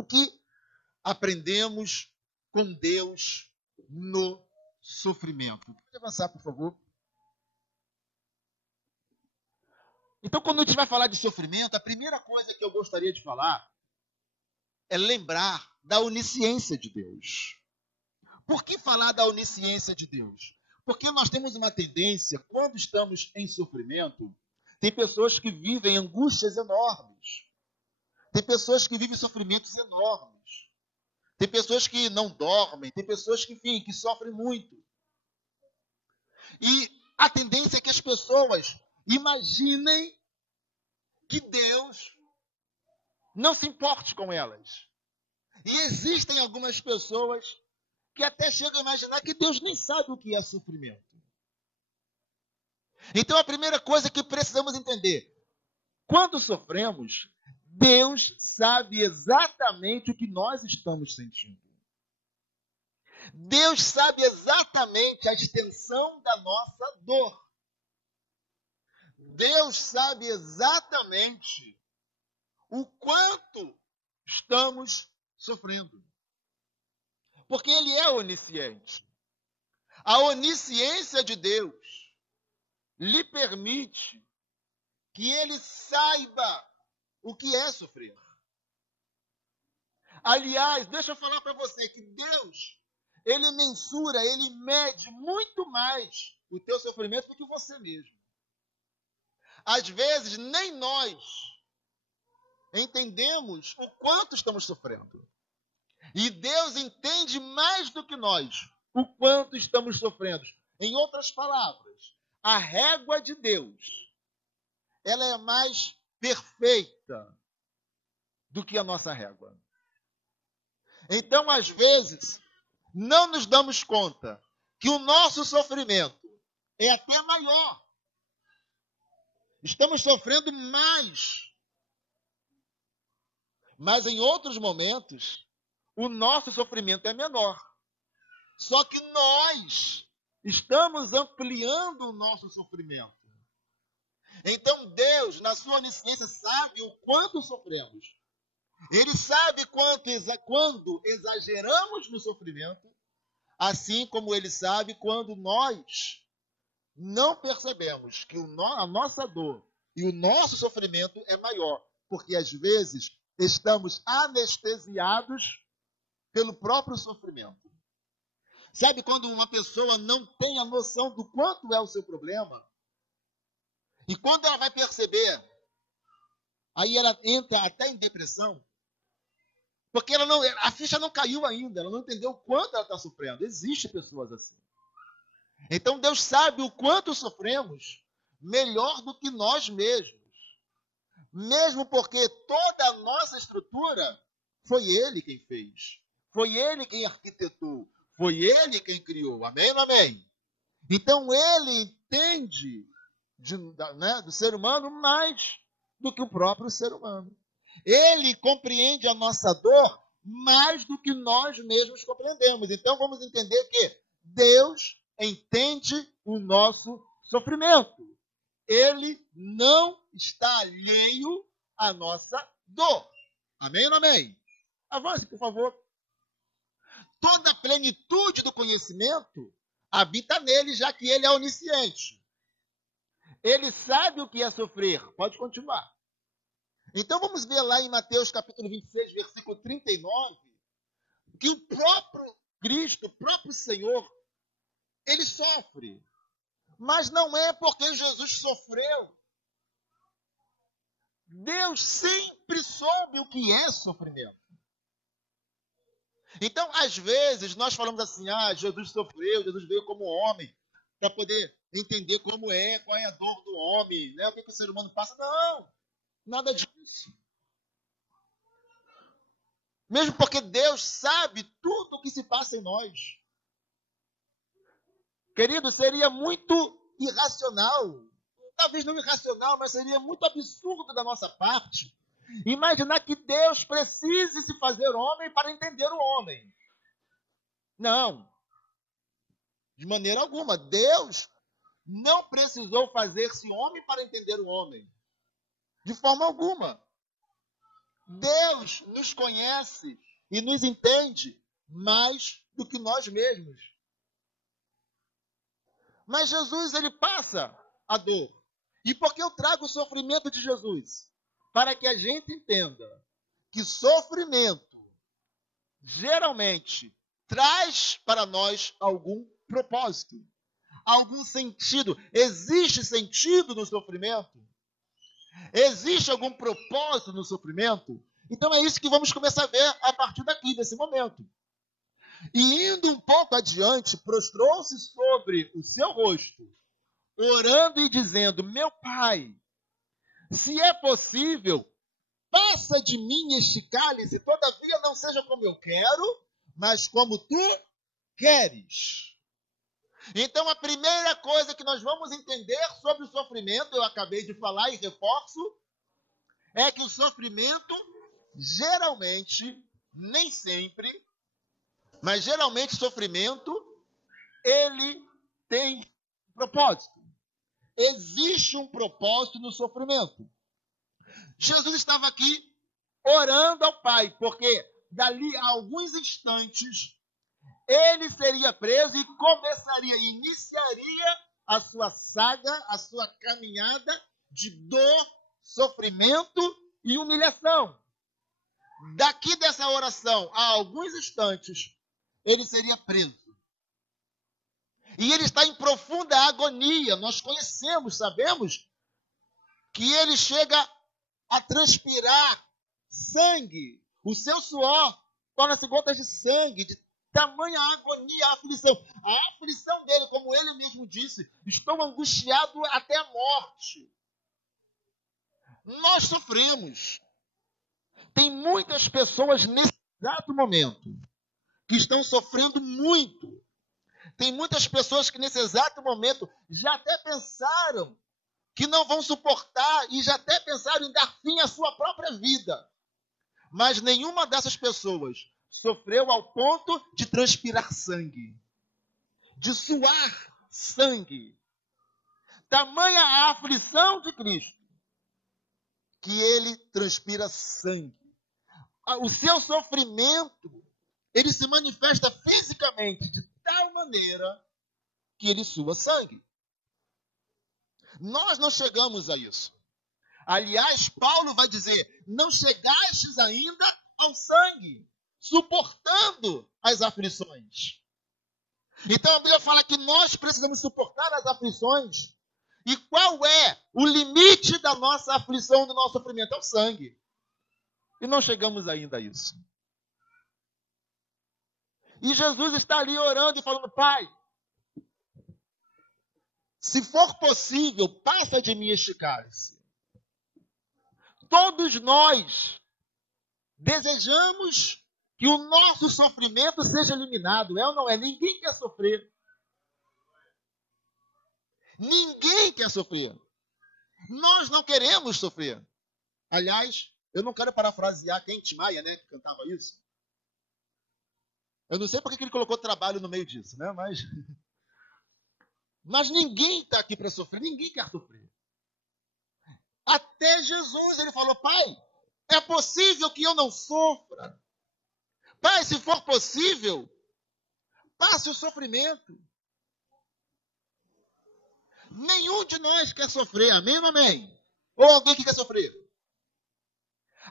O que aprendemos com Deus no sofrimento? Pode avançar, por favor. Então, quando a gente vai falar de sofrimento, a primeira coisa que eu gostaria de falar é lembrar da onisciência de Deus. Por que falar da onisciência de Deus? Porque nós temos uma tendência, quando estamos em sofrimento, tem pessoas que vivem angústias enormes. Tem pessoas que vivem sofrimentos enormes. Tem pessoas que não dormem. Tem pessoas que, enfim, que sofrem muito. E a tendência é que as pessoas imaginem que Deus não se importe com elas. E existem algumas pessoas que até chegam a imaginar que Deus nem sabe o que é sofrimento. Então, a primeira coisa que precisamos entender, quando sofremos, Deus sabe exatamente o que nós estamos sentindo. Deus sabe exatamente a extensão da nossa dor. Deus sabe exatamente o quanto estamos sofrendo. Porque Ele é onisciente. A onisciência de Deus lhe permite que Ele saiba o que é sofrer. Aliás, deixa eu falar para você que Deus, Ele mensura, Ele mede muito mais o teu sofrimento do que você mesmo. Às vezes, nem nós entendemos o quanto estamos sofrendo. E Deus entende mais do que nós o quanto estamos sofrendo. Em outras palavras, a régua de Deus, ela é mais perfeita do que a nossa régua. Então, às vezes, não nos damos conta que o nosso sofrimento é até maior. Estamos sofrendo mais. Mas em outros momentos, o nosso sofrimento é menor. Só que nós estamos ampliando o nosso sofrimento. Então Deus, na sua onisciência, sabe o quanto sofremos. Ele sabe quando exageramos no sofrimento, assim como Ele sabe quando nós não percebemos que a nossa dor e o nosso sofrimento é maior. Porque às vezes estamos anestesiados pelo próprio sofrimento. Sabe quando uma pessoa não tem a noção do quanto é o seu problema? E quando ela vai perceber, aí ela entra até em depressão, porque a ficha não caiu ainda, ela não entendeu o quanto ela está sofrendo. Existem pessoas assim. Então Deus sabe o quanto sofremos melhor do que nós mesmos. Mesmo porque toda a nossa estrutura foi Ele quem fez. Foi Ele quem arquitetou. Foi Ele quem criou. Amém ou não amém? Então Ele entende do ser humano mais do que o próprio ser humano. Ele compreende a nossa dor mais do que nós mesmos compreendemos. Então vamos entender que Deus entende o nosso sofrimento. Ele não está alheio à nossa dor. Amém ou não amém? Avance, por favor. Toda a plenitude do conhecimento habita nele, já que ele é onisciente. Ele sabe o que é sofrer. Pode continuar. Então vamos ver lá em Mateus capítulo 26, versículo 39, que o próprio Cristo, o próprio Senhor, ele sofre. Mas não é porque Jesus sofreu. Deus sempre soube o que é sofrimento. Então, às vezes, nós falamos assim, Jesus sofreu, Jesus veio como homem, para poder entender como é, qual é a dor do homem, né? O que o ser humano passa. Não, nada disso. Mesmo porque Deus sabe tudo o que se passa em nós. Querido, seria muito irracional, talvez não irracional, mas seria muito absurdo da nossa parte, imaginar que Deus precise se fazer homem para entender o homem. Não. De maneira alguma. Deus não precisou fazer-se homem para entender o homem. De forma alguma. Deus nos conhece e nos entende mais do que nós mesmos. Mas Jesus, ele passa a dor. E por que eu trago o sofrimento de Jesus? Para que a gente entenda que sofrimento geralmente traz para nós algum propósito, algum sentido. Existe sentido no sofrimento? Existe algum propósito no sofrimento? Então é isso que vamos começar a ver a partir daqui, desse momento. E indo um pouco adiante, prostrou-se sobre o seu rosto, orando e dizendo: meu Pai, se é possível, passa de mim este cálice, todavia não seja como eu quero, mas como tu queres. Então, a primeira coisa que nós vamos entender sobre o sofrimento, eu acabei de falar e reforço, é que o sofrimento, geralmente, nem sempre, mas geralmente o sofrimento, ele tem propósito. Existe um propósito no sofrimento. Jesus estava aqui orando ao Pai, porque dali a alguns instantes ele seria preso e iniciaria a sua saga, a sua caminhada de dor, sofrimento e humilhação. Daqui dessa oração a alguns instantes, ele seria preso. E ele está em profunda agonia. Nós conhecemos, sabemos que ele chega a transpirar sangue. O seu suor torna-se gotas de sangue, de tamanha agonia, aflição. A aflição dele, como ele mesmo disse, estou angustiado até a morte. Nós sofremos. Tem muitas pessoas nesse exato momento que estão sofrendo muito. Tem muitas pessoas que nesse exato momento já até pensaram que não vão suportar e já até pensaram em dar fim à sua própria vida. Mas nenhuma dessas pessoas sofreu ao ponto de transpirar sangue, de suar sangue. Tamanha a aflição de Cristo, que ele transpira sangue. O seu sofrimento, ele se manifesta fisicamente de tal maneira que ele sua sangue. Nós não chegamos a isso. Aliás, Paulo vai dizer, não chegastes ainda ao sangue, suportando as aflições. Então a Bíblia fala que nós precisamos suportar as aflições. E qual é o limite da nossa aflição, do nosso sofrimento? É o sangue. E não chegamos ainda a isso. E Jesus está ali orando e falando, Pai, se for possível, passa de mim este cálice. Todos nós desejamos que o nosso sofrimento seja eliminado. É ou não é? Ninguém quer sofrer. Ninguém quer sofrer. Nós não queremos sofrer. Aliás, eu não quero parafrasear Kent Maia, né, que cantava isso. Eu não sei porque que ele colocou trabalho no meio disso, né? Mas ninguém está aqui para sofrer. Ninguém quer sofrer. Até Jesus, ele falou, Pai, é possível que eu não sofra? Pai, se for possível, passe o sofrimento. Nenhum de nós quer sofrer, amém ou amém? Ou alguém que quer sofrer?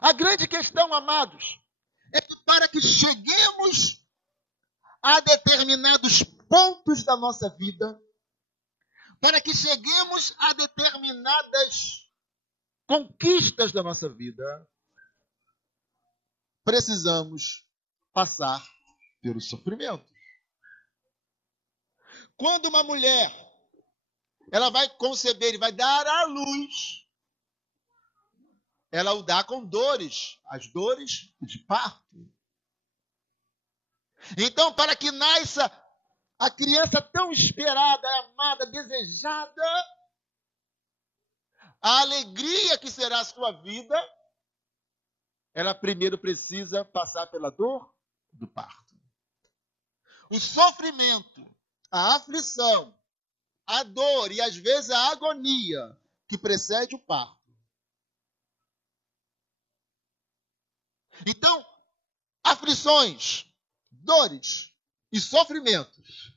A grande questão, amados, é que para que cheguemos a determinados pontos da nossa vida, para que cheguemos a determinadas conquistas da nossa vida, precisamos passar pelo sofrimento. Quando uma mulher, ela vai conceber e vai dar à luz, ela o dá com dores, as dores de parto. Então, para que nasça a criança tão esperada, amada, desejada, a alegria que será a sua vida, ela primeiro precisa passar pela dor do parto. O sofrimento, a aflição, a dor e às vezes a agonia que precede o parto Então, aflições, dores e sofrimentos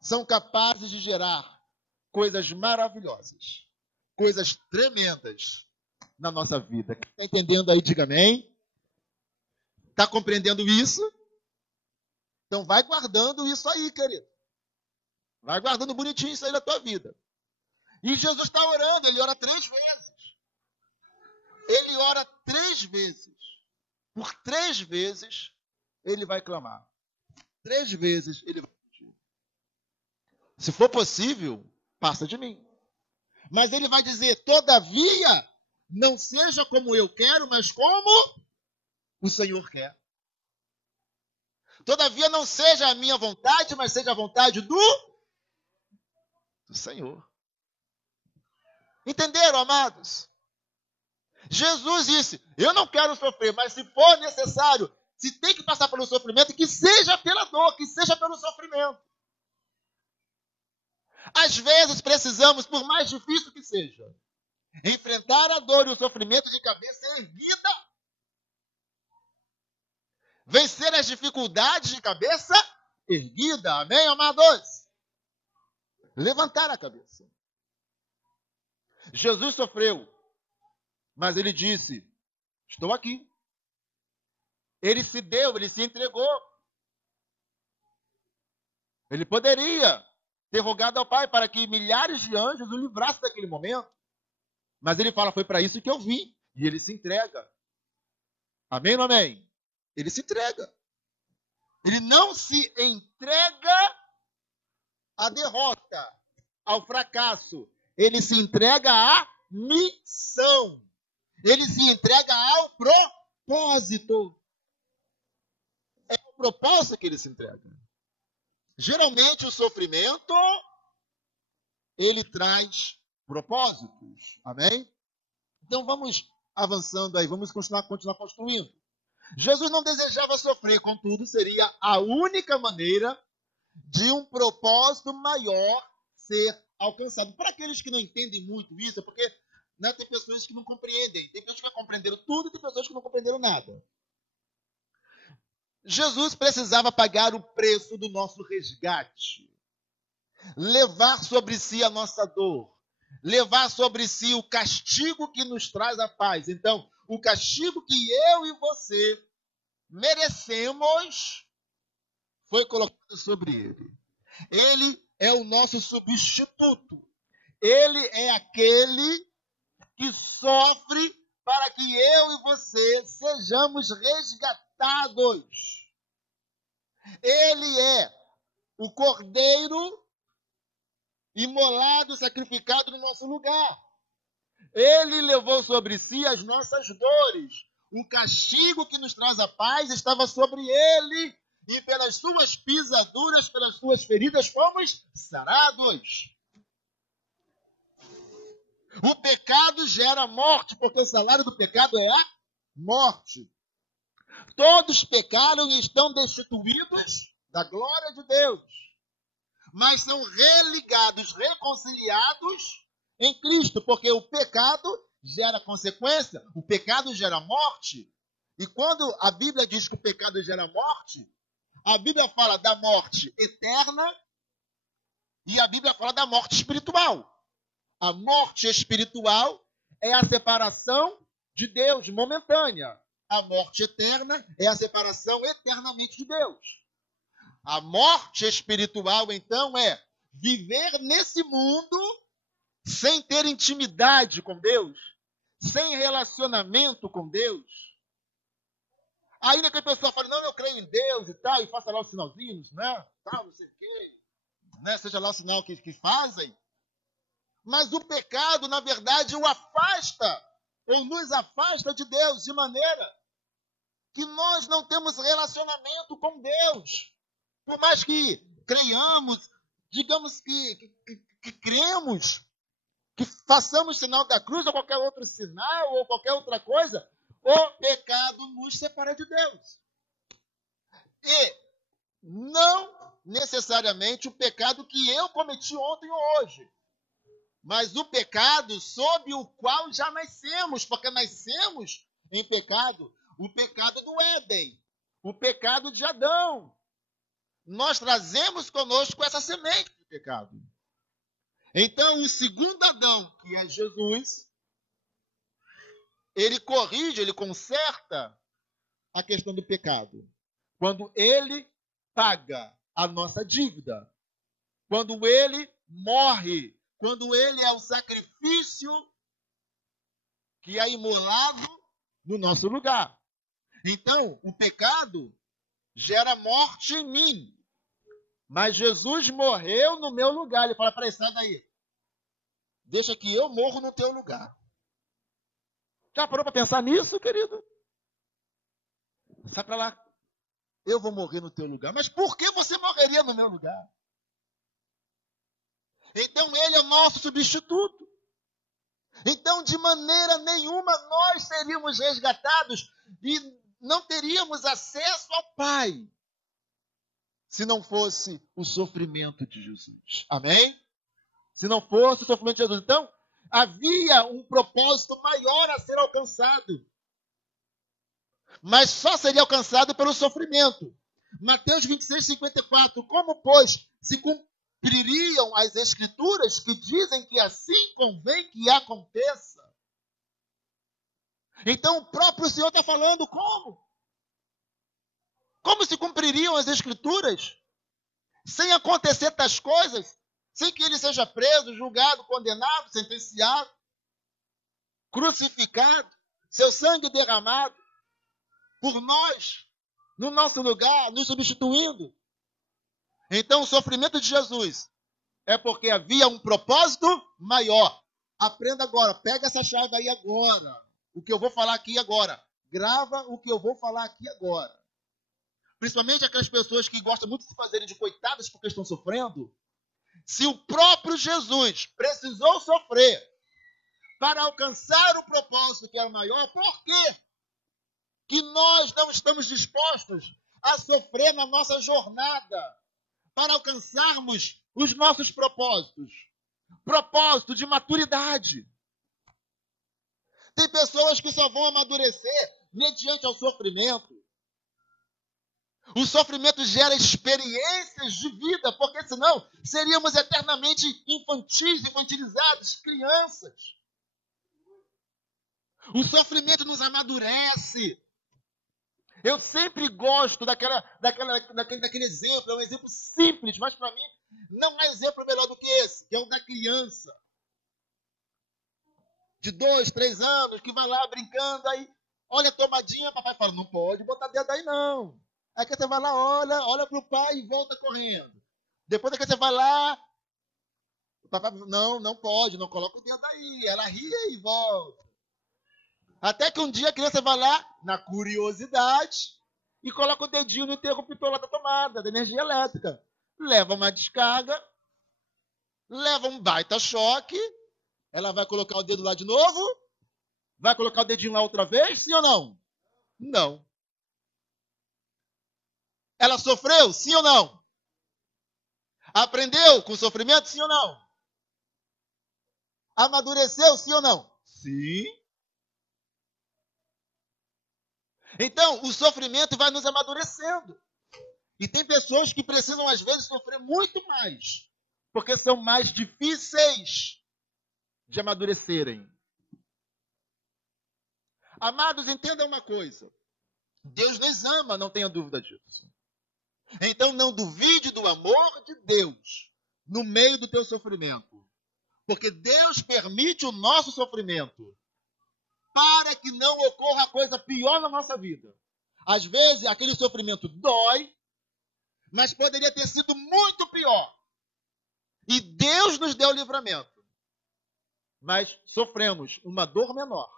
são capazes de gerar coisas maravilhosas, coisas tremendas na nossa vida. Quem está entendendo aí, diga amém. Está compreendendo isso? Então vai guardando isso aí, querido. Vai guardando bonitinho isso aí na tua vida. E Jesus está orando, ele ora 3 vezes. Ele ora 3 vezes. Por 3 vezes ele vai clamar. 3 vezes ele vai pedir. Se for possível, passa de mim. Mas ele vai dizer, todavia, não seja como eu quero, mas como o Senhor quer. Todavia, não seja a minha vontade, mas seja a vontade do Senhor. Entenderam, amados? Jesus disse, eu não quero sofrer, mas se for necessário, se tem que passar pelo sofrimento, que seja pela dor, que seja pelo sofrimento. Às vezes precisamos, por mais difícil que seja, enfrentar a dor e o sofrimento de cabeça erguida. Vencer as dificuldades de cabeça erguida. Amém, amados? Levantar a cabeça. Jesus sofreu, mas ele disse, estou aqui. Ele se deu, ele se entregou. Ele poderia ter rogado ao Pai para que milhares de anjos o livrassem daquele momento. Mas ele fala, foi para isso que eu vim. E ele se entrega. Amém ou não amém? Ele se entrega. Ele não se entrega à derrota, ao fracasso. Ele se entrega à missão. Ele se entrega ao propósito. É o propósito que ele se entrega. Geralmente o sofrimento, ele traz propósitos. Amém? Então vamos avançando aí, vamos continuar construindo. Jesus não desejava sofrer, contudo, seria a única maneira de um propósito maior ser alcançado. Para aqueles que não entendem muito isso, porque tem pessoas que não compreendem. Tem pessoas que compreenderam tudo e tem pessoas que não compreenderam nada. Jesus precisava pagar o preço do nosso resgate. Levar sobre si a nossa dor. Levar sobre si o castigo que nos traz a paz. Então, o castigo que eu e você merecemos foi colocado sobre ele. Ele é o nosso substituto. Ele é aquele que sofre para que eu e você sejamos resgatados. Ele é o cordeiro imolado, sacrificado no nosso lugar. Ele levou sobre si as nossas dores. O castigo que nos traz a paz estava sobre ele. E pelas suas pisaduras, pelas suas feridas, fomos sarados. O pecado gera morte, porque o salário do pecado é a morte. Todos pecaram e estão destituídos da glória de Deus. Mas são religados, reconciliados em Cristo, porque o pecado gera consequência, o pecado gera morte. E quando a Bíblia diz que o pecado gera morte, a Bíblia fala da morte eterna e a Bíblia fala da morte espiritual. A morte espiritual é a separação de Deus momentânea. A morte eterna é a separação eternamente de Deus. A morte espiritual, então, é viver nesse mundo sem ter intimidade com Deus, sem relacionamento com Deus. Ainda que a pessoa fale, não, eu creio em Deus e tal, e faça lá os sinalzinhos, né? Tal, não sei o quê, né? Seja lá o sinal que fazem. Mas o pecado, na verdade, o afasta, ou nos afasta de Deus, de maneira que nós não temos relacionamento com Deus. Por mais que creiamos, digamos que cremos, que façamos sinal da cruz ou qualquer outro sinal ou qualquer outra coisa, o pecado nos separa de Deus. E não necessariamente o pecado que eu cometi ontem ou hoje, mas o pecado sob o qual já nascemos, porque nascemos em pecado. o pecado do Éden, o pecado de Adão. Nós trazemos conosco essa semente de pecado. Então, o segundo Adão, que é Jesus, ele corrige, ele conserta a questão do pecado. Quando ele paga a nossa dívida. Quando ele morre. Quando ele é o sacrifício que é imolado no nosso lugar. Então, o pecado gera morte em mim. Mas Jesus morreu no meu lugar. Ele fala, peraí, sai daí. Deixa que eu morro no teu lugar. Já parou para pensar nisso, querido? Sai para lá. Eu vou morrer no teu lugar. Mas por que você morreria no meu lugar? Então ele é o nosso substituto. Então, de maneira nenhuma, nós seríamos resgatados e não teríamos acesso ao Pai se não fosse o sofrimento de Jesus. Amém? Se não fosse o sofrimento de Jesus. Então, havia um propósito maior a ser alcançado. Mas só seria alcançado pelo sofrimento. Mateus 26, 54. Como, pois, se cumpririam as Escrituras que dizem que assim convém que aconteça? Então, o próprio Senhor está falando como? Como se cumpririam as Escrituras sem acontecer tais coisas? Sem que ele seja preso, julgado, condenado, sentenciado, crucificado, seu sangue derramado por nós, no nosso lugar, nos substituindo. Então, o sofrimento de Jesus é porque havia um propósito maior. Aprenda agora, pega essa chave aí agora. O que eu vou falar aqui agora. Grava o que eu vou falar aqui agora. Principalmente aquelas pessoas que gostam muito de se fazerem de coitadas porque estão sofrendo. Se o próprio Jesus precisou sofrer para alcançar o propósito que era maior, por quê? Que nós não estamos dispostos a sofrer na nossa jornada para alcançarmos os nossos propósitos. Propósito de maturidade. Tem pessoas que só vão amadurecer mediante ao sofrimento. O sofrimento gera experiências de vida, porque senão seríamos eternamente infantis, infantilizados, crianças. O sofrimento nos amadurece. Eu sempre gosto daquele exemplo, é um exemplo simples, mas para mim não há exemplo melhor do que esse, que é o da criança. De 2, 3 anos, que vai lá brincando, aí olha a tomadinha, papai fala, não pode botar dedo aí não. Aí que você vai lá, olha para o pai e volta correndo. Depois que você vai lá, o papai não pode, não coloca o dedo aí. Ela ria e volta. Até que um dia a criança vai lá, na curiosidade, e coloca o dedinho no interruptor lá da tomada, da energia elétrica. Leva uma descarga, leva um baita choque, ela vai colocar o dedo lá de novo, vai colocar o dedinho lá outra vez, sim ou não? Não. Ela sofreu, sim ou não? Aprendeu com o sofrimento, sim ou não? Amadureceu, sim ou não? Sim. Então, o sofrimento vai nos amadurecendo. E tem pessoas que precisam, às vezes, sofrer muito mais, porque são mais difíceis de amadurecerem. Amados, entendam uma coisa. Deus nos ama, não tenha dúvida disso. Então, não duvide do amor de Deus no meio do teu sofrimento. Porque Deus permite o nosso sofrimento para que não ocorra coisa pior na nossa vida. Às vezes, aquele sofrimento dói, mas poderia ter sido muito pior. E Deus nos deu o livramento. Mas sofremos uma dor menor.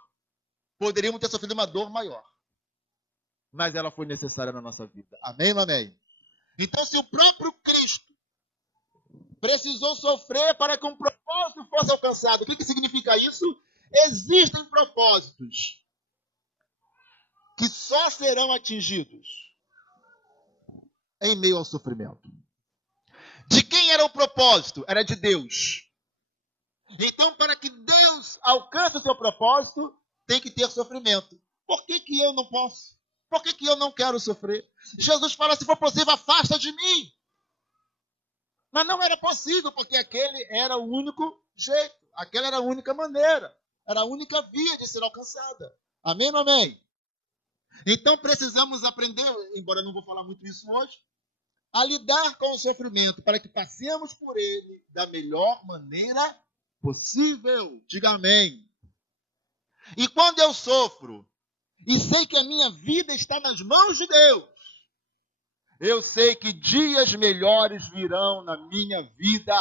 Poderíamos ter sofrido uma dor maior. Mas ela foi necessária na nossa vida. Amém ou amém? Então, se o próprio Cristo precisou sofrer para que um propósito fosse alcançado, o que significa isso? Existem propósitos que só serão atingidos em meio ao sofrimento. De quem era o propósito? Era de Deus. Então, para que Deus alcance o seu propósito, tem que ter sofrimento. Por que que eu não posso? Por que que eu não quero sofrer? Jesus fala, se for possível, afasta de mim. Mas não era possível, porque aquele era o único jeito. Aquela era a única maneira. Era a única via de ser alcançada. Amém ou não amém? Então precisamos aprender, embora eu não vou falar muito isso hoje, a lidar com o sofrimento para que passemos por ele da melhor maneira possível. Diga amém. E quando eu sofro e sei que a minha vida está nas mãos de Deus, eu sei que dias melhores virão na minha vida.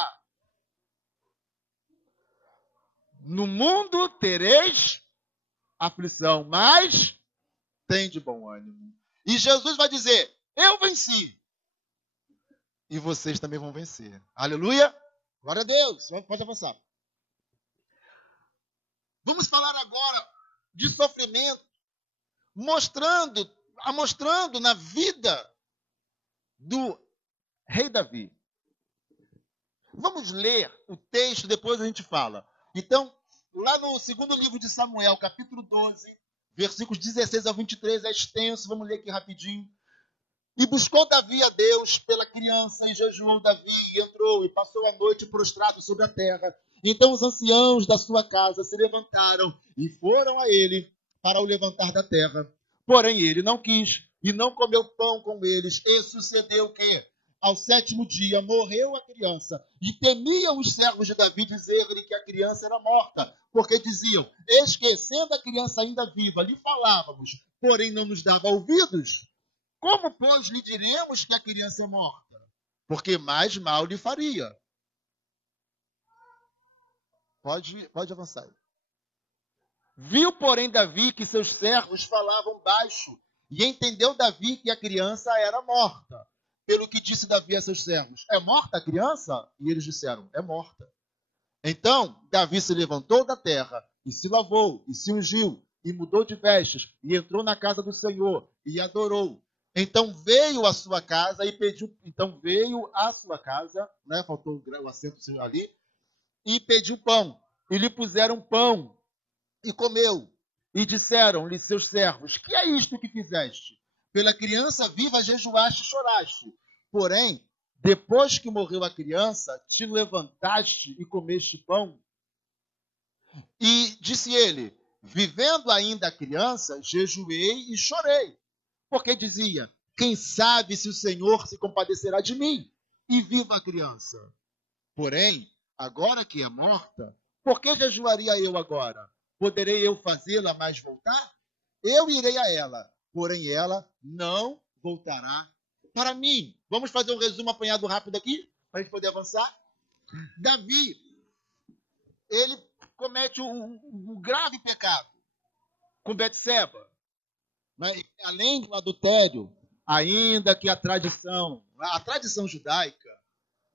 No mundo tereis aflição, mas tem de bom ânimo. E Jesus vai dizer, eu venci. E vocês também vão vencer. Aleluia. Glória a Deus. Pode avançar. Vamos falar agora de sofrimento, mostrando na vida do rei Davi. Vamos ler o texto, depois a gente fala. Então, lá no segundo livro de Samuel, capítulo 12, versículos 16 ao 23, é extenso, vamos ler aqui rapidinho. E buscou Davi a Deus pela criança, e jejuou Davi, e entrou, e passou a noite prostrado sobre a terra. Então os anciãos da sua casa se levantaram, e foram a ele para o levantar da terra. Porém ele não quis, e não comeu pão com eles. E sucedeu que, ao 7º dia, morreu a criança. E temiam os servos de Davi dizer-lhe que a criança era morta, porque diziam, esquecendo a criança ainda viva, lhe falávamos, porém não nos dava ouvidos. Como, pois, lhe diremos que a criança é morta? Porque mais mal lhe faria. Pode avançar. Viu, porém, Davi que seus servos falavam baixo, e entendeu Davi que a criança era morta. Pelo que disse Davi a seus servos, é morta a criança? E eles disseram, é morta. Então, Davi se levantou da terra, e se lavou, e se ungiu, e mudou de vestes, e entrou na casa do Senhor, e adorou. Então veio à sua casa e pediu. Então veio à sua casa, né? Faltou o acento ali, e pediu pão. E lhe puseram pão, e comeu. E disseram-lhe seus servos, que é isto que fizeste? Pela criança viva jejuaste e choraste. Porém, depois que morreu a criança, te levantaste e comeste pão. E disse ele, vivendo ainda a criança, jejuei e chorei. Porque dizia, quem sabe se o Senhor se compadecerá de mim e viva a criança. Porém, agora que é morta, por que jejuaria eu agora? Poderei eu fazê-la mais voltar? Eu irei a ela, porém ela não voltará para mim. Vamos fazer um resumo apanhado rápido aqui, para a gente poder avançar. Davi, ele comete um grave pecado com Betseba. Além do adultério, ainda que a tradição judaica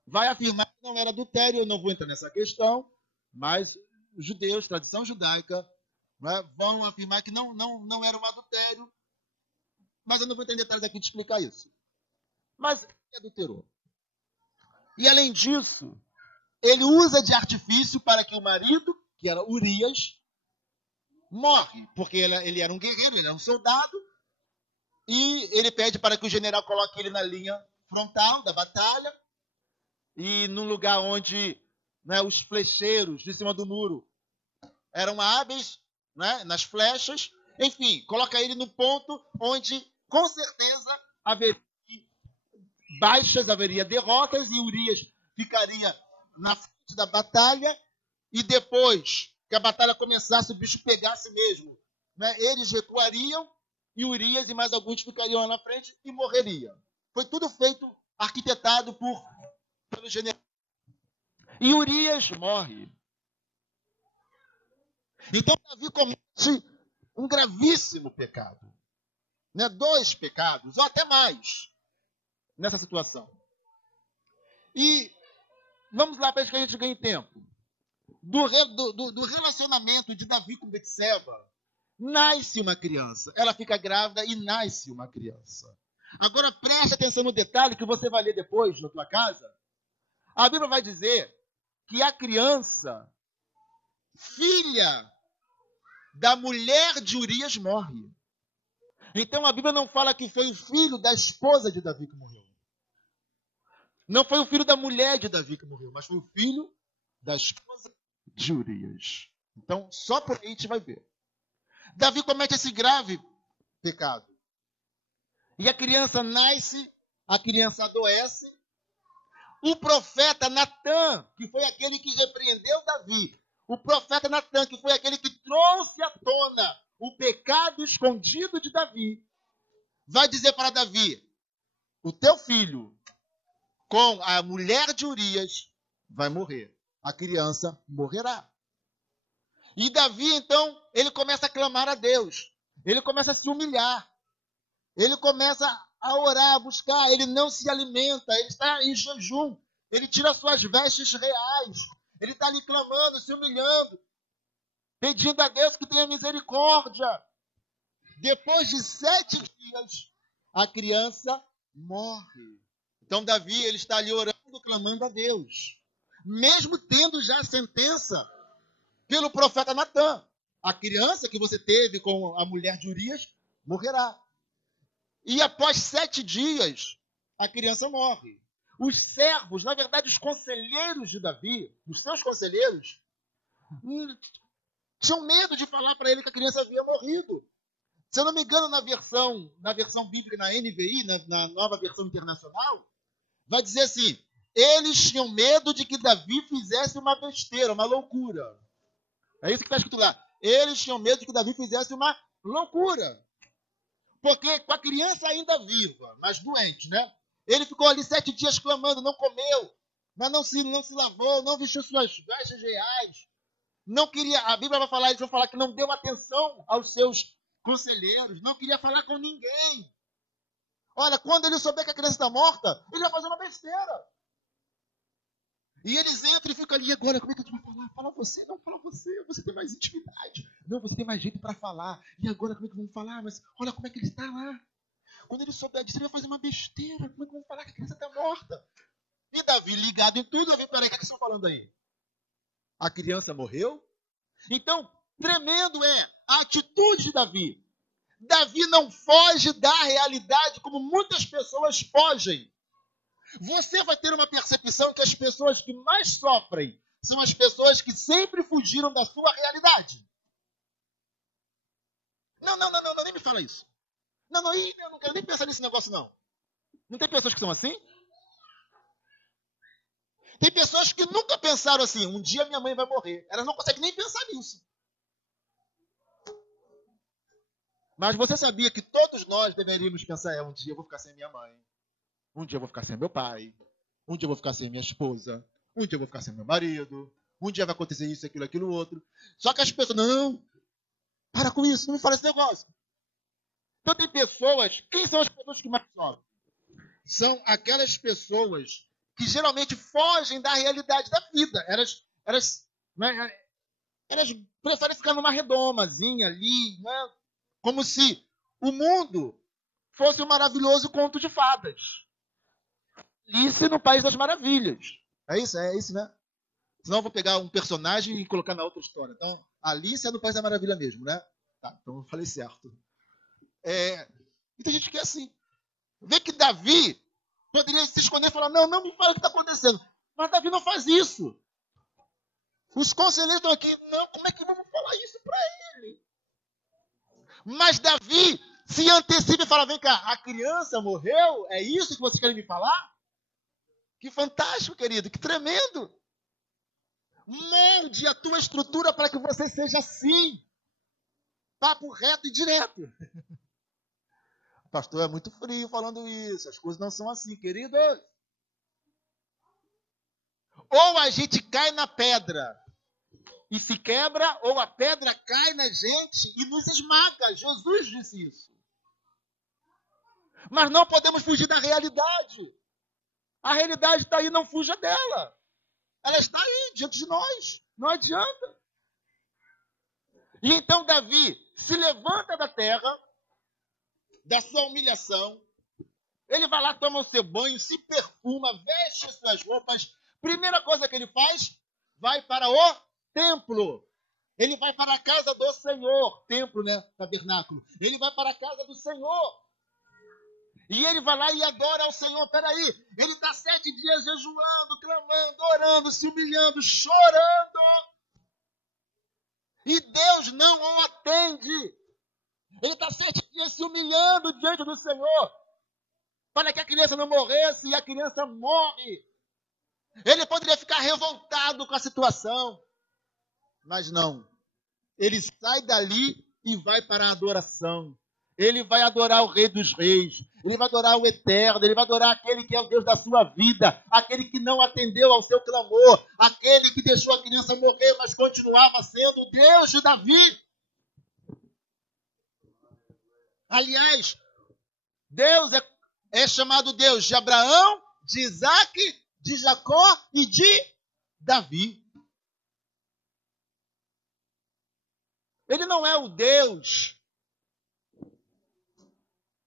vai afirmar que não era adultério, eu não vou entrar nessa questão, mas os judeus, tradição judaica, vão afirmar que não era um adultério, mas eu não vou entrar em detalhes aqui de explicar isso. Mas ele adulterou. E além disso, ele usa de artifício para que o marido, que era Urias, morre, porque ele era um guerreiro, ele era um soldado, e ele pede para que o general coloque ele na linha frontal da batalha, e num lugar onde os flecheiros de cima do muro eram hábeis, nas flechas, enfim, coloca ele no ponto onde, com certeza, haveria baixas, haveria derrotas, e Urias ficaria na frente da batalha, e depois que a batalha começasse, o bicho pegasse mesmo, eles recuariam, e Urias e mais alguns ficariam lá na frente e morreriam. Foi tudo feito, arquitetado pelo general. E Urias morre. Então Davi comete um gravíssimo pecado. 2 pecados, ou até mais, nessa situação. E vamos lá para que a gente ganhe tempo. Do relacionamento de Davi com Betseba, nasce uma criança. Ela fica grávida e nasce uma criança. Agora preste atenção no detalhe que você vai ler depois na tua casa. A Bíblia vai dizer que a criança, filha da mulher de Urias, morre. Então a Bíblia não fala que foi o filho da esposa de Davi que morreu. Não foi o filho da mulher de Davi que morreu, mas foi o filho da esposa de Urias. Então, só por aí a gente vai ver. Davi comete esse grave pecado. E a criança nasce, a criança adoece. O profeta Natã, que foi aquele que repreendeu Davi, o profeta Natã, que foi aquele que trouxe à tona o pecado escondido de Davi, vai dizer para Davi: o teu filho, com a mulher de Urias, vai morrer. A criança morrerá. E Davi, então, ele começa a clamar a Deus. Ele começa a se humilhar. Ele começa a orar, a buscar. Ele não se alimenta. Ele está em jejum. Ele tira suas vestes reais. Ele está ali clamando, se humilhando, pedindo a Deus que tenha misericórdia. Depois de 7 dias, a criança morre. Então Davi, ele está ali orando, clamando a Deus. Mesmo tendo já a sentença pelo profeta Natã. A criança que você teve com a mulher de Urias morrerá. E após 7 dias, a criança morre. Os servos, na verdade, os conselheiros de Davi, os seus conselheiros, tinham medo de falar para ele que a criança havia morrido. Se eu não me engano, na versão bíblica, na NVI, na nova versão internacional, vai dizer assim: eles tinham medo de que Davi fizesse uma besteira, uma loucura. É isso que está escrito lá. Eles tinham medo de que Davi fizesse uma loucura. Porque com a criança ainda viva, mas doente, né? Ele ficou ali 7 dias clamando, não comeu, mas não se lavou, não vestiu suas vestes reais. Não queria, a Bíblia vai falar, eles vão falar que não deu atenção aos seus conselheiros, não queria falar com ninguém. Olha, quando ele souber que a criança está morta, ele vai fazer uma besteira. E eles entram e ficam ali, agora como é que a gente vai falar? Fala você, não fala você tem mais intimidade. Não, você tem mais jeito para falar. E agora como é que vamos falar? Mas olha como é que ele está lá. Quando ele souber disso, ele vai fazer uma besteira. Como é que vamos falar que a criança está morta? E Davi, ligado em tudo, Davi, peraí, o que vocês estão falando aí? A criança morreu? Então, tremendo é a atitude de Davi. Davi não foge da realidade como muitas pessoas fogem. Você vai ter uma percepção que as pessoas que mais sofrem são as pessoas que sempre fugiram da sua realidade. Não, nem me fala isso. Eu não quero nem pensar nesse negócio, não. Não tem pessoas que são assim? Tem pessoas que nunca pensaram assim, um dia minha mãe vai morrer. Elas não conseguem nem pensar nisso. Mas você sabia que todos nós deveríamos pensar, um dia eu vou ficar sem minha mãe. Um dia eu vou ficar sem meu pai. Um dia eu vou ficar sem minha esposa. Um dia eu vou ficar sem meu marido. Um dia vai acontecer isso, aquilo, outro. Só que as pessoas, não, para com isso, não me fala esse negócio. Então tem pessoas, quem são as pessoas que mais sofrem? São aquelas pessoas que geralmente fogem da realidade da vida. Elas preferem ficar numa redomazinha ali, né? Como se o mundo fosse um maravilhoso conto de fadas. Alice no País das Maravilhas. É isso, né? Senão eu vou pegar um personagem e colocar na outra história. Então, Alice é no País da Maravilha mesmo, né? Tá, então eu falei certo. E tem gente que é assim. Vê que Davi poderia se esconder e falar, não me fala o que está acontecendo. Mas Davi não faz isso. Os conselheiros estão aqui, não, como é que vamos falar isso para ele? Mas Davi se antecipa e fala, vem cá, a criança morreu? É isso que vocês querem me falar? Que fantástico, querido, que tremendo. Molde a tua estrutura para que você seja assim. Papo reto e direto. O pastor é muito frio falando isso. As coisas não são assim, querido. Ou a gente cai na pedra e se quebra, ou a pedra cai na gente e nos esmaga. Jesus disse isso. Mas não podemos fugir da realidade. A realidade está aí, não fuja dela. Ela está aí, diante de nós. Não adianta. E então Davi se levanta da terra, da sua humilhação. Ele vai lá, toma o seu banho, se perfuma, veste suas roupas. Primeira coisa que ele faz, vai para o templo. Ele vai para a casa do Senhor, templo, né? Tabernáculo. Ele vai para a casa do Senhor. E ele vai lá e adora ao Senhor. Peraí, ele está 7 dias jejuando, clamando, orando, se humilhando, chorando. E Deus não o atende. Ele está 7 dias se humilhando diante do Senhor, para que a criança não morresse, e a criança morre. Ele poderia ficar revoltado com a situação, mas não. Ele sai dali e vai para a adoração. Ele vai adorar o Rei dos Reis. Ele vai adorar o Eterno. Ele vai adorar aquele que é o Deus da sua vida. Aquele que não atendeu ao seu clamor. Aquele que deixou a criança morrer, mas continuava sendo o Deus de Davi. Aliás, Deus é chamado Deus de Abraão, de Isaac, de Jacó e de Davi. Ele não é o Deus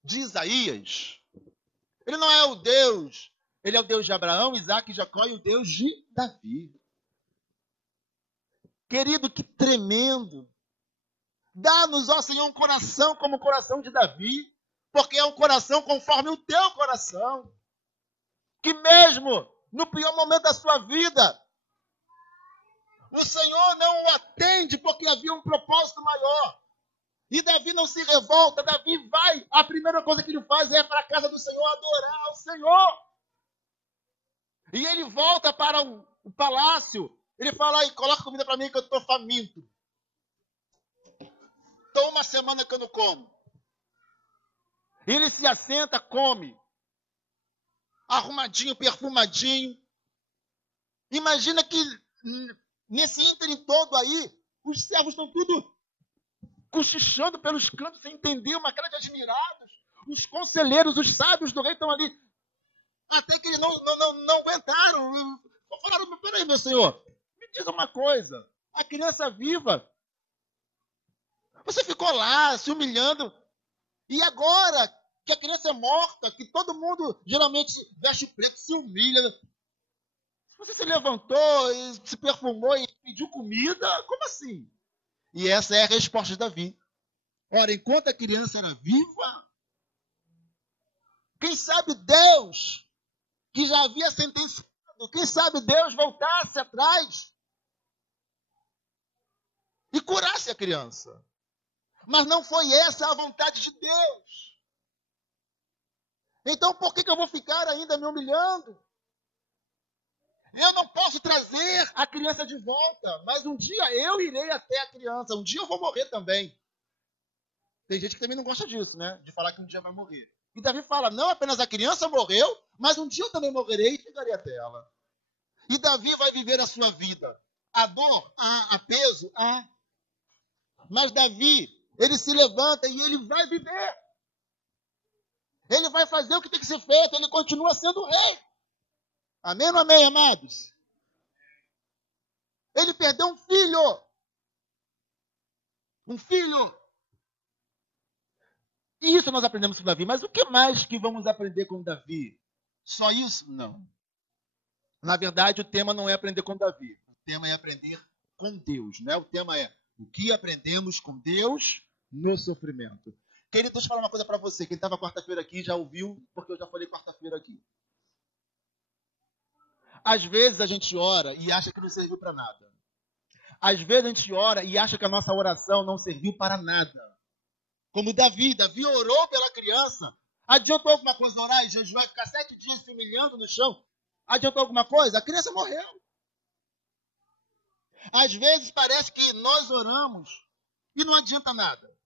de Isaías. Ele não é o Deus. Ele é o Deus de Abraão, Isaac, Jacó e o Deus de Davi. Querido, que tremendo. Dá-nos, ó Senhor, um coração como o coração de Davi, porque é um coração conforme o teu coração. Que mesmo no pior momento da sua vida, o Senhor não o atende porque havia um propósito maior. E Davi não se revolta, Davi vai. A primeira coisa que ele faz é ir para a casa do Senhor adorar ao Senhor. E ele volta para o palácio. Ele fala aí, coloca comida para mim que eu estou faminto. Estou uma semana que eu não como. Ele se assenta, come. Arrumadinho, perfumadinho. Imagina que nesse ínterim todo aí, os servos estão tudo cochichando pelos cantos sem entender, uma cara de admirados. Os conselheiros, os sábios do rei estão ali. Até que eles não aguentaram. Falaram, peraí, meu senhor, me diz uma coisa. A criança viva, você ficou lá se humilhando. E agora que a criança é morta, que todo mundo geralmente veste preto, se humilha. Você se levantou, e se perfumou e pediu comida? Como assim? E essa é a resposta de Davi. Ora, enquanto a criança era viva, quem sabe Deus, que já havia sentenciado, quem sabe Deus voltasse atrás e curasse a criança. Mas não foi essa a vontade de Deus. Então por que eu vou ficar ainda me humilhando? Eu não posso trazer a criança de volta, mas um dia eu irei até a criança, um dia eu vou morrer também. Tem gente que também não gosta disso, né? De falar que um dia vai morrer. E Davi fala, não apenas a criança morreu, mas um dia eu também morrerei e chegarei até ela. E Davi vai viver a sua vida. A dor, a peso, mas Davi, ele se levanta e ele vai viver. Ele vai fazer o que tem que ser feito, ele continua sendo rei. Amém ou não amém, amados? Ele perdeu um filho. Um filho. E isso nós aprendemos com Davi. Mas o que mais que vamos aprender com Davi? Só isso? Não. Na verdade, o tema não é aprender com Davi. O tema é aprender com Deus. Né? O tema é o que aprendemos com Deus no sofrimento. Querido, deixa eu falar uma coisa para você. Quem estava quarta-feira aqui já ouviu, porque eu já falei quarta-feira aqui. Às vezes a gente ora e acha que não serviu para nada. Às vezes a gente ora e acha que a nossa oração não serviu para nada. Como Davi orou pela criança. Adiantou alguma coisa orar e jejuar, ficar 7 dias se humilhando no chão? Adiantou alguma coisa? A criança morreu. Às vezes parece que nós oramos e não adianta nada.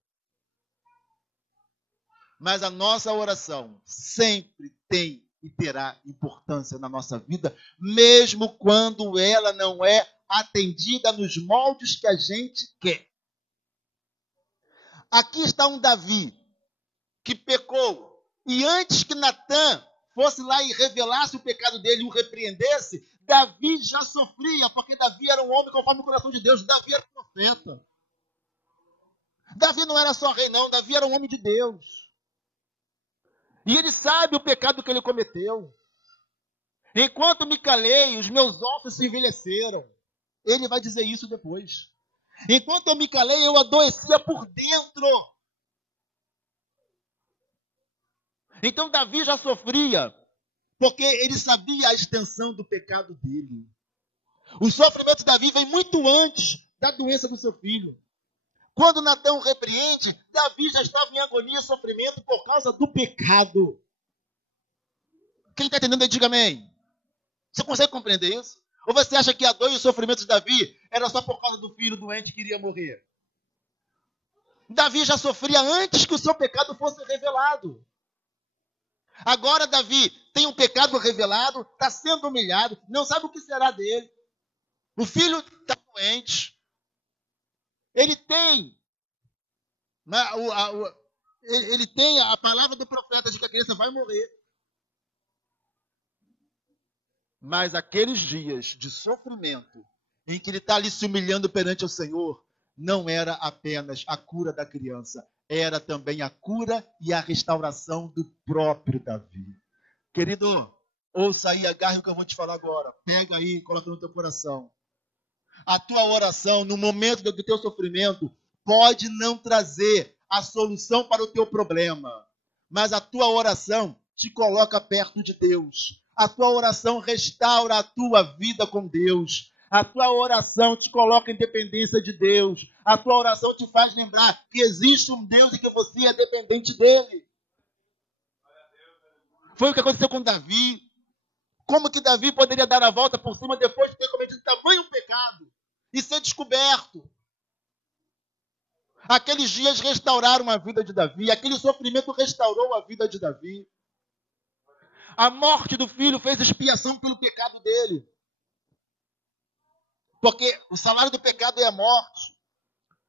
Mas a nossa oração sempre tem e terá importância na nossa vida, mesmo quando ela não é atendida nos moldes que a gente quer. Aqui está um Davi que pecou, e antes que Natã fosse lá e revelasse o pecado dele e o repreendesse, Davi já sofria, porque Davi era um homem conforme o coração de Deus, Davi era profeta. Davi não era só rei não, Davi era um homem de Deus. E ele sabe o pecado que ele cometeu. Enquanto me calei, os meus ossos se envelheceram. Ele vai dizer isso depois. Enquanto eu me calei, eu adoecia por dentro. Então Davi já sofria, porque ele sabia a extensão do pecado dele. O sofrimento de Davi vem muito antes da doença do seu filho. Quando Natã o repreende, Davi já estava em agonia e sofrimento por causa do pecado. Quem está entendendo aí, diga amém. Você consegue compreender isso? Ou você acha que a dor e o sofrimento de Davi era só por causa do filho doente que iria morrer? Davi já sofria antes que o seu pecado fosse revelado. Agora Davi tem um pecado revelado, está sendo humilhado, não sabe o que será dele. O filho está doente. Ele tem, né, ele tem a palavra do profeta de que a criança vai morrer. Mas aqueles dias de sofrimento em que ele está ali se humilhando perante o Senhor, não era apenas a cura da criança, era também a cura e a restauração do próprio Davi. Querido, ouça aí, agarre o que eu vou te falar agora. Pega aí e coloca no teu coração. A tua oração, no momento do teu sofrimento, pode não trazer a solução para o teu problema, mas a tua oração te coloca perto de Deus. A tua oração restaura a tua vida com Deus. A tua oração te coloca em dependência de Deus. A tua oração te faz lembrar que existe um Deus e que você é dependente dele. Foi o que aconteceu com Davi. Como que Davi poderia dar a volta por cima depois de ter cometido tamanho pecado e ser descoberto? Aqueles dias restauraram a vida de Davi. Aquele sofrimento restaurou a vida de Davi. A morte do filho fez expiação pelo pecado dele. Porque o salário do pecado é a morte.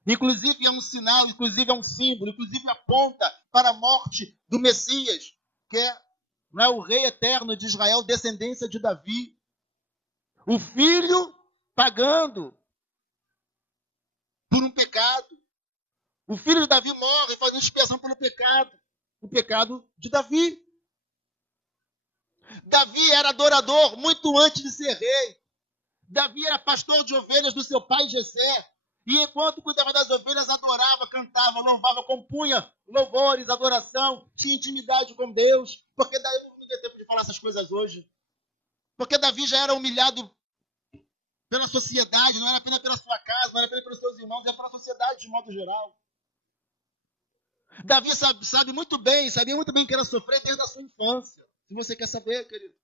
Inclusive é um sinal, inclusive é um símbolo, inclusive aponta para a morte do Messias, que é o rei eterno de Israel, descendência de Davi. O filho pagando por um pecado. O filho de Davi morre fazendo expiação pelo pecado. O pecado de Davi. Davi era adorador muito antes de ser rei. Davi era pastor de ovelhas do seu pai Jessé. E enquanto cuidava das ovelhas, adorava, cantava, louvava, compunha louvores, adoração, tinha intimidade com Deus. Porque daí eu não tenho tempo de falar essas coisas hoje. Porque Davi já era humilhado pela sociedade, não era apenas pela sua casa, não era apenas pelos seus irmãos, era pela sociedade de modo geral. Davi sabia muito bem que era sofrer desde a sua infância. Se você quer saber, querido.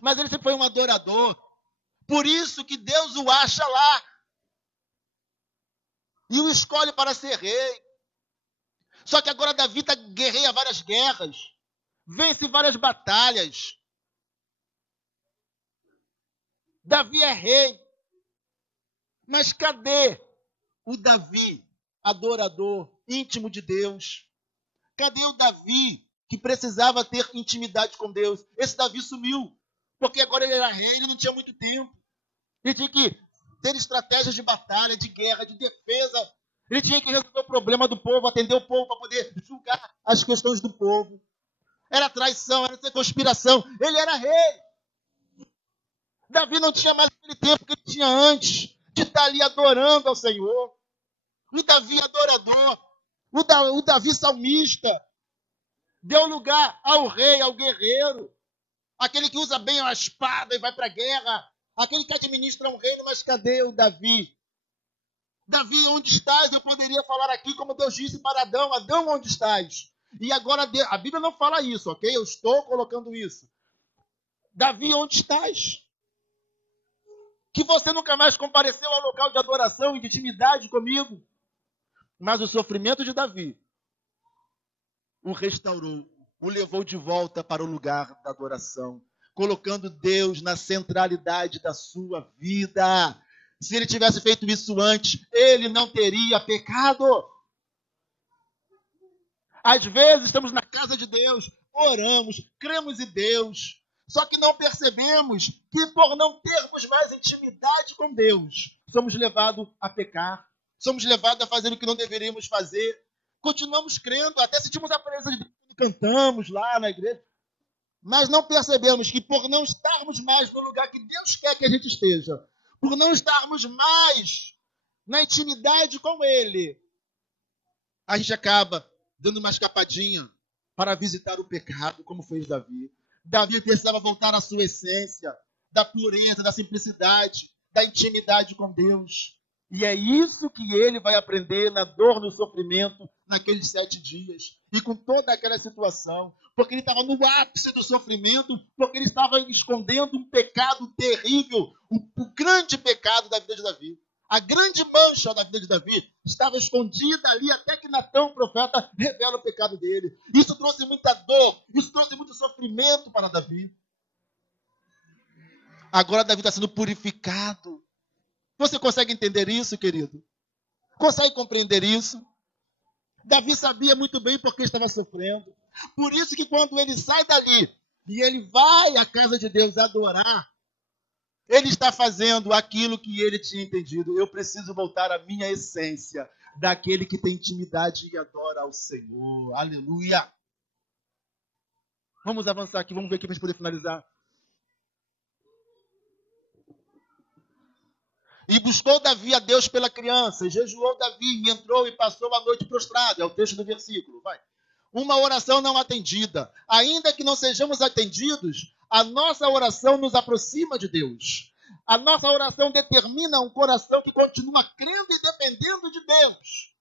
Mas ele sempre foi um adorador. Por isso que Deus o acha lá. E o escolhe para ser rei. Só que agora Davi guerreia várias guerras. Vence várias batalhas. Davi é rei. Mas cadê o Davi, adorador, íntimo de Deus? Cadê o Davi que precisava ter intimidade com Deus? Esse Davi sumiu. Porque agora ele era rei, ele não tinha muito tempo. Ele tinha que ter estratégias de batalha, de guerra, de defesa. Ele tinha que resolver o problema do povo, atender o povo para poder julgar as questões do povo. Era traição, era conspiração. Ele era rei. Davi não tinha mais aquele tempo que ele tinha antes de estar ali adorando ao Senhor. O Davi adorador, o Davi salmista, deu lugar ao rei, ao guerreiro, aquele que usa bem a espada e vai para a guerra, aquele que administra um reino, mas cadê o Davi? Davi, onde estás? Eu poderia falar aqui como Deus disse para Adão. Adão, onde estás? E agora, a Bíblia não fala isso, ok? Eu estou colocando isso. Davi, onde estás? Que você nunca mais compareceu ao local de adoração e de intimidade comigo. Mas o sofrimento de Davi o restaurou, o levou de volta para o lugar da adoração, colocando Deus na centralidade da sua vida. Se ele tivesse feito isso antes, ele não teria pecado. Às vezes estamos na casa de Deus, oramos, cremos em Deus, só que não percebemos que por não termos mais intimidade com Deus, somos levados a pecar, somos levados a fazer o que não deveríamos fazer. Continuamos crendo, até sentimos a presença de Deus quando cantamos lá na igreja, mas não percebemos que por não estarmos mais no lugar que Deus quer que a gente esteja, por não estarmos mais na intimidade com Ele, a gente acaba dando uma escapadinha para visitar o pecado, como fez Davi. Davi precisava voltar à sua essência, da pureza, da simplicidade, da intimidade com Deus. E é isso que ele vai aprender na dor, no sofrimento, naqueles 7 dias. E com toda aquela situação. Porque ele estava no ápice do sofrimento, porque ele estava escondendo um pecado terrível, o grande pecado da vida de Davi. A grande mancha da vida de Davi estava escondida ali até que Natã, o profeta, revela o pecado dele. Isso trouxe muita dor, isso trouxe muito sofrimento para Davi. Agora Davi está sendo purificado. Você consegue entender isso, querido? Consegue compreender isso? Davi sabia muito bem por que estava sofrendo. Por isso que quando ele sai dali e ele vai à casa de Deus adorar, ele está fazendo aquilo que ele tinha entendido. Eu preciso voltar à minha essência, daquele que tem intimidade e adora ao Senhor. Aleluia! Vamos avançar aqui, vamos ver aqui para a gente poder finalizar. E buscou Davi a Deus pela criança, e jejuou Davi, e entrou e passou a noite prostrado. É o texto do versículo. Vai. Uma oração não atendida. Ainda que não sejamos atendidos, a nossa oração nos aproxima de Deus. A nossa oração determina um coração que continua crendo e dependendo de Deus.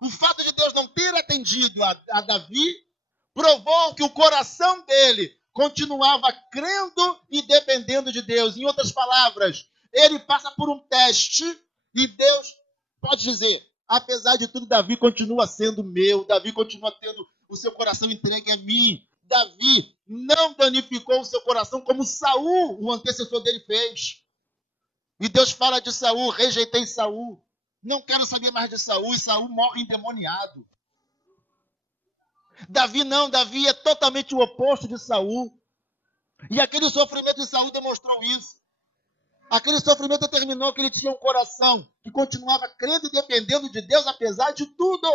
O fato de Deus não ter atendido a Davi provou que o coração dele continuava crendo e dependendo de Deus. Em outras palavras, ele passa por um teste e Deus pode dizer, apesar de tudo, Davi continua sendo meu, Davi continua tendo o seu coração entregue a mim. Davi não danificou o seu coração como Saul, o antecessor dele, fez. E Deus fala de Saul, rejeitei Saul. Não quero saber mais de Saul, e Saul morre endemoniado. Davi não, Davi é totalmente o oposto de Saul. E aquele sofrimento de Saul demonstrou isso. Aquele sofrimento determinou que ele tinha um coração que continuava crendo e dependendo de Deus, apesar de tudo.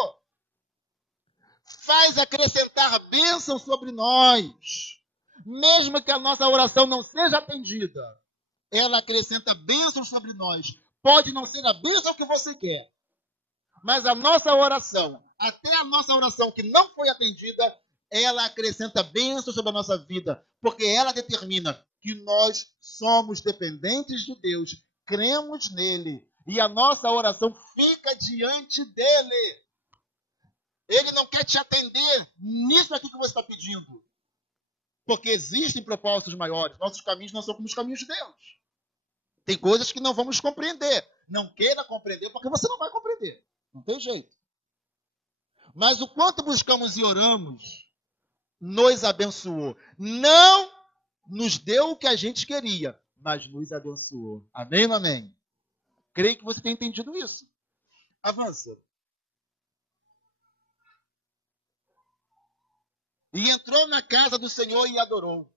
Faz acrescentar bênção sobre nós. Mesmo que a nossa oração não seja atendida, ela acrescenta bênção sobre nós. Pode não ser a bênção que você quer, mas a nossa oração, até a nossa oração que não foi atendida, ela acrescenta bênção sobre a nossa vida, porque ela determina que nós somos dependentes de Deus, cremos nele, e a nossa oração fica diante dele. Ele não quer te atender nisso aqui que você está pedindo. Porque existem propósitos maiores. Nossos caminhos não são como os caminhos de Deus. Tem coisas que não vamos compreender. Não queira compreender, porque você não vai compreender. Não tem jeito. Mas o quanto buscamos e oramos, nos abençoou. Não nos deu o que a gente queria, mas nos abençoou. Amém ou não amém? Creio que você tenha entendido isso. Avança. E entrou na casa do Senhor e adorou.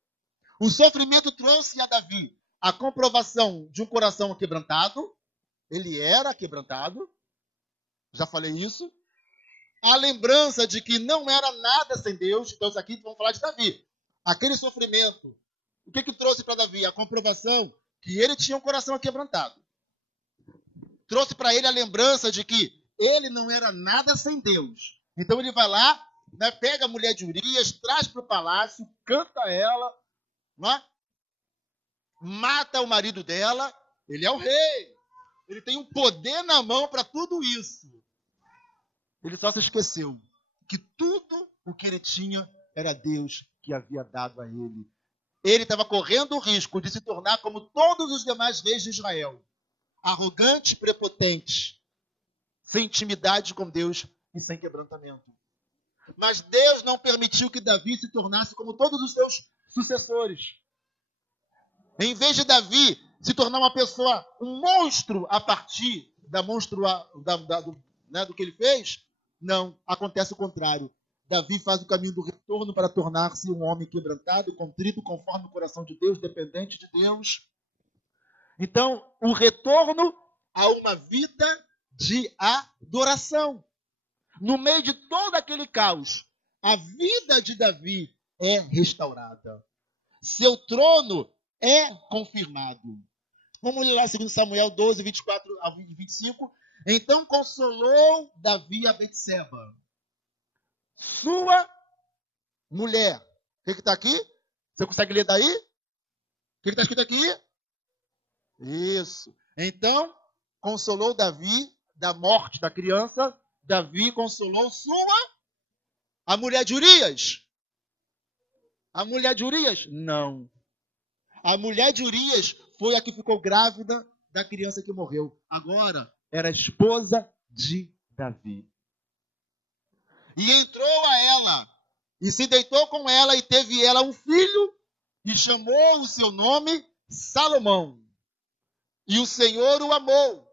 O sofrimento trouxe a Davi a comprovação de um coração quebrantado. Ele era quebrantado. Já falei isso. A lembrança de que não era nada sem Deus. Então, isso aqui vamos falar de Davi. Aquele sofrimento. O que trouxe para Davi? A comprovação que ele tinha um coração quebrantado. Trouxe para ele a lembrança de que ele não era nada sem Deus. Então, ele vai lá, né, pega a mulher de Urias, traz para o palácio, canta ela, né, mata o marido dela. Ele é o rei. Ele tem um poder na mão para tudo isso. Ele só se esqueceu que tudo o que ele tinha era Deus que havia dado a ele. Ele estava correndo o risco de se tornar como todos os demais reis de Israel. Arrogante, prepotente, sem intimidade com Deus e sem quebrantamento. Mas Deus não permitiu que Davi se tornasse como todos os seus sucessores. Em vez de Davi se tornar uma pessoa, um monstro a partir do que ele fez, não, acontece o contrário. Davi faz o caminho do retorno para tornar-se um homem quebrantado, contrito, conforme o coração de Deus, dependente de Deus. Então, o retorno a uma vida de adoração. No meio de todo aquele caos, a vida de Davi é restaurada. Seu trono é confirmado. Vamos ler lá 2 Samuel 12, 24 a 25. Então consolou Davi a Betseba, sua mulher. O que está aqui? Você consegue ler daí? O que está escrito aqui? Isso. Então, consolou Davi da morte da criança. Davi consolou a mulher de Urias. A mulher de Urias? Não. A mulher de Urias foi a que ficou grávida da criança que morreu. Agora, era a esposa de Davi. E entrou a ela, e se deitou com ela, e teve ela um filho, e chamou o seu nome Salomão. E o Senhor o amou,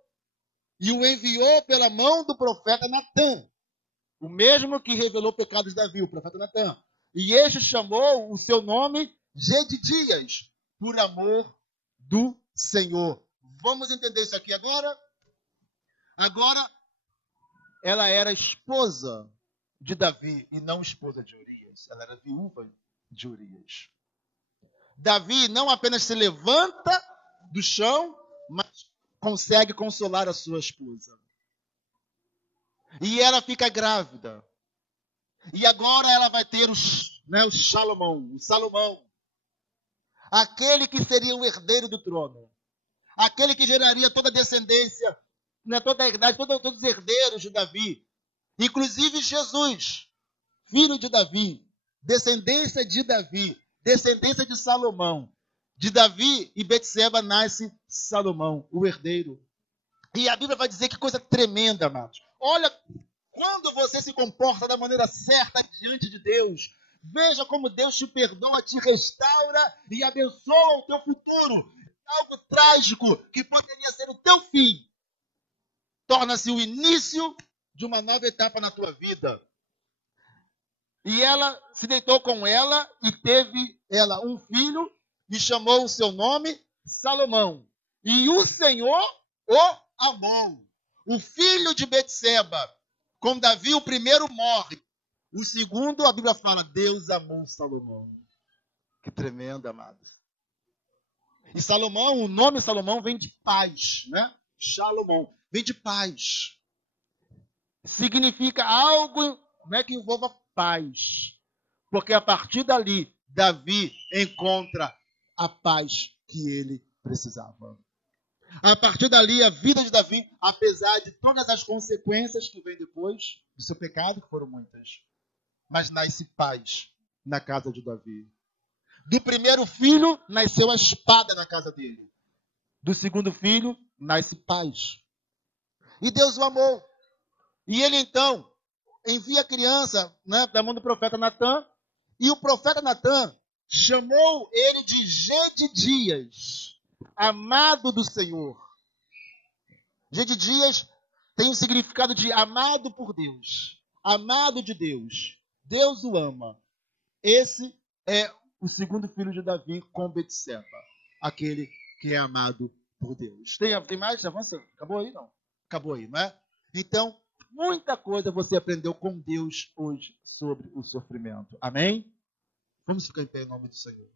e o enviou pela mão do profeta Natã, o mesmo que revelou pecados de Davi, o profeta Natã. E este chamou o seu nome Gedidias, por amor do Senhor. Vamos entender isso aqui agora? Agora, ela era esposa de Davi e não esposa de Urias. Ela era viúva de Urias. Davi não apenas se levanta do chão, mas consegue consolar a sua esposa. E ela fica grávida. E agora ela vai ter o Salomão, aquele que seria o herdeiro do trono, aquele que geraria toda a descendência, toda a herdade, todos os herdeiros de Davi, inclusive Jesus, filho de Davi, descendência de Salomão. De Davi e Betseba nasce Salomão, o herdeiro. E a Bíblia vai dizer que coisa tremenda, amados. Olha, quando você se comporta da maneira certa diante de Deus, veja como Deus te perdoa, te restaura e abençoa o teu futuro. Algo trágico que poderia ser o teu fim, torna-se o início de uma nova etapa na tua vida. E ela se deitou com ela e teve ela um filho e chamou o seu nome Salomão. E o Senhor o amou. O filho de Betseba, com Davi, o primeiro morre. O segundo, a Bíblia fala, Deus amou Salomão. Que tremendo, amados. E Salomão, o nome Salomão vem de paz, né? Shalomão, vem de paz. Significa algo, né, que envolva paz. Porque a partir dali, Davi encontra a paz que ele precisava. A partir dali, a vida de Davi, apesar de todas as consequências que vêm depois do seu pecado, que foram muitas, mas nasce paz na casa de Davi. Do primeiro filho, nasceu a espada na casa dele. Do segundo filho, nasce paz. E Deus o amou. E ele, então, envia a criança, né, da mão do profeta Natã, e o profeta Natã chamou ele de Gedidias, amado do Senhor. Gedidias tem o significado de amado por Deus, amado de Deus. Deus o ama. Esse é o segundo filho de Davi com Betseba, aquele que é amado por Deus. Tem mais? Avança? Acabou aí? Não. Acabou aí, não é? Então, muita coisa você aprendeu com Deus hoje sobre o sofrimento. Amém? Vamos ficar em pé em nome do Senhor.